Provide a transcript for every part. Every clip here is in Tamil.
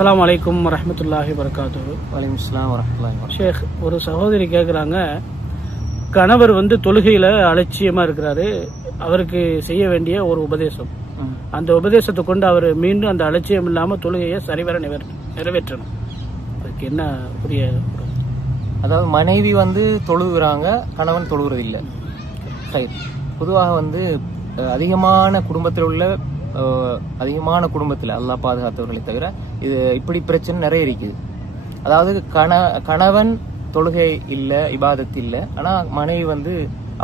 அஸ்ஸலாமு அலைக்கும் வரஹ்மத்துல்லாஹி வரகாத்து வலைக்கம் வரமத்துல்லாஹி ஷேக் ஒரு சகோதரி கேட்குறாங்க கணவர் வந்து தொழுகையில் அலட்சியமாக இருக்கிறாரு. அவருக்கு செய்ய வேண்டிய ஒரு உபதேசம். அந்த உபதேசத்தை கொண்டு அவர் மீண்டும் அந்த அலட்சியம் இல்லாமல் தொழுகையை சரிவர நிவர் நிறைவேற்றணும். அதுக்கு என்ன புரிய அதாவது மனைவி வந்து தொழுகிறாங்க கணவன் தொழுகிறது இல்லை ரைட் பொதுவாக வந்து அதிகமான குடும்பத்தில் உள்ள அதிகமான குடும்பத்தில் அல்லா பாதுகாத்தவர்களை தவிர இது இப்படி பிரச்சனை நிறைய இருக்குது. அதாவது கண கணவன் தொழுகை இல்லை இபாதத் இல்லை ஆனால் மனைவி வந்து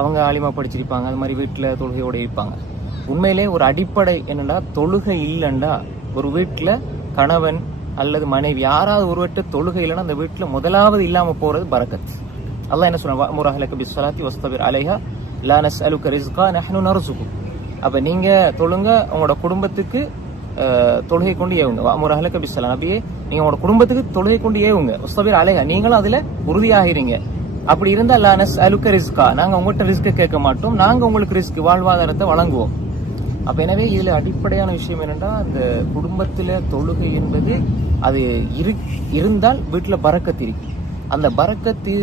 அவங்க ஆலிமா படிச்சிருப்பாங்க அது மாதிரி வீட்டில் தொழுகையோடு இருப்பாங்க. உண்மையிலே ஒரு அடிப்படை என்னென்னா தொழுகை இல்லைண்டா ஒரு வீட்டில் கணவன் அல்லது மனைவி யாராவது ஒருவட்ட தொழுகை இல்லைன்னா அந்த வீட்டில் முதலாவது இல்லாமல் போகிறது பரக்கத். அதான் என்ன சொன்னாங்க முராஹலக பிஸ்வலாத்தி வஸ்தபிர் அலைஹா லானஸ் நஸ்அலுக ரிஸ்கா நஹ்னு நர்சுகு அப்போ நீங்கள் தொழுங்க உங்களோட குடும்பத்துக்கு தொழுகை கொண்டு ஏவுங்க. முராஹலக பிஸ்ஸலா அப்படியே நீங்கள் உங்களோட குடும்பத்துக்கு தொழுகை கொண்டு ஏவுங்க. உஸ்தபீர் அலைஹா நீங்களும் அதில் உறுதியாகிறீங்க. அப்படி இருந்தால் லா அலுக்க ரிஸ்கா. நாங்கள் உங்கள்கிட்ட ரிஸ்க் கேட்க மாட்டோம். நாங்கள் உங்களுக்கு ரிஸ்க் வாழ்வாதாரத்தை வழங்குவோம். அப்போ எனவே இதில் அடிப்படையான விஷயம் என்னென்னா அந்த குடும்பத்தில் தொழுகை என்பது அது இரு இருந்தால் வீட்டில் பறக்கத்து இருக்கு. அந்த பறக்கத்து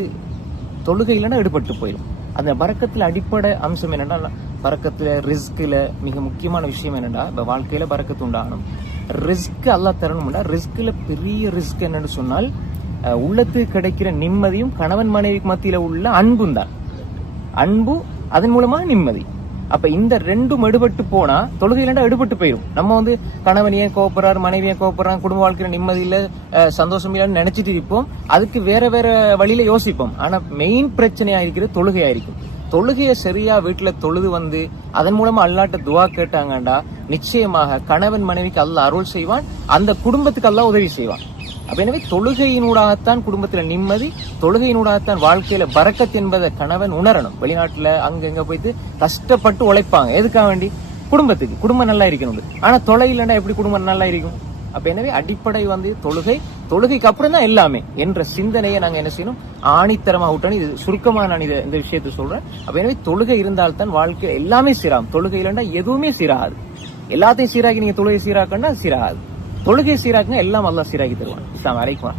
தொழுகை இல்லைன்னா எடுபட்டு போயிடும் அந்த பறக்கத்தில் அடிப்படை அம்சம் என்னென்னா பறக்கத்தில் ரிஸ்கில் மிக முக்கியமான விஷயம் என்னென்னா இப்போ வாழ்க்கையில் பறக்கத்து உண்டாகணும். ரிஸ்க் அல்லாஹ் தரணும்னா ரிஸ்கில் பெரிய ரிஸ்க் என்னன்னு சொன்னால் உள்ளத்துக்கு கிடைக்கிற நிம்மதியும் கணவன் மனைவிக்கு மத்தியில் உள்ள அன்பும் தான். அன்பு அதன் மூலமாக நிம்மதி. அப்ப இந்த ரெண்டும் எடுபட்டு போனா தொழுகை இல்லைன்னா எடுபட்டு போயிடும் நம்ம வந்து கணவன் ஏன் கோபப்படுறாரு மனைவி ஏன் கோபப்படுறாங்க குடும்ப வாழ்க்கையில நிம்மதி இல்ல சந்தோஷம் இல்லைன்னு நினைச்சிட்டு இருப்போம். அதுக்கு வேற வேற வழியில யோசிப்போம். ஆனா மெயின் பிரச்சனையா இருக்கிறது தொழுகையா இருக்கும். தொழுகையை சரியா வீட்டில் தொழுது வந்து அதன் மூலமா அல்லாட்ட துவா கேட்டாங்கண்டா நிச்சயமாக கணவன் மனைவிக்கு அல்ல அருள் செய்வான் அந்த குடும்பத்துக்கு எல்லாம் உதவி செய்வான். அப்ப எனவே தொழுகையினூடாகத்தான் குடும்பத்துல நிம்மதி தொழுகையினூடாகத்தான் வாழ்க்கையில பறக்கத் என்பதை கணவன் உணரணும். வெளிநாட்டுல அங்கங்க போயிட்டு கஷ்டப்பட்டு உழைப்பாங்க. எதுக்காக வேண்டி? குடும்பத்துக்கு. குடும்பம் நல்லா இருக்கணும் ஆனா தொலை இல்லைன்னா எப்படி குடும்பம் நல்லா இருக்கும்? அப்ப எனவே அடிப்படை வந்து தொழுகை தொழுகைக்கு அப்புறம் தான் எல்லாமே என்ற சிந்தனையை நாங்க என்ன செய்யணும்? ஆணித்தரமா விட்டோம் இது சுருக்கமாக நான் இதை இந்த விஷயத்தை சொல்றேன். அப்ப எனவே தொழுகை இருந்தால்தான் வாழ்க்கையில எல்லாமே சீராகும். தொழுகை இல்லைன்னா எதுவுமே சீராகாது. எல்லாத்தையும் சீராகி நீங்க தொழுகை சீராக்கன்னா சீராகாது. தொழுகை சீராக்குங்க எல்லாம் நல்லா சீராக்கி தருவான். இஸ்லாம் வரைக்கும்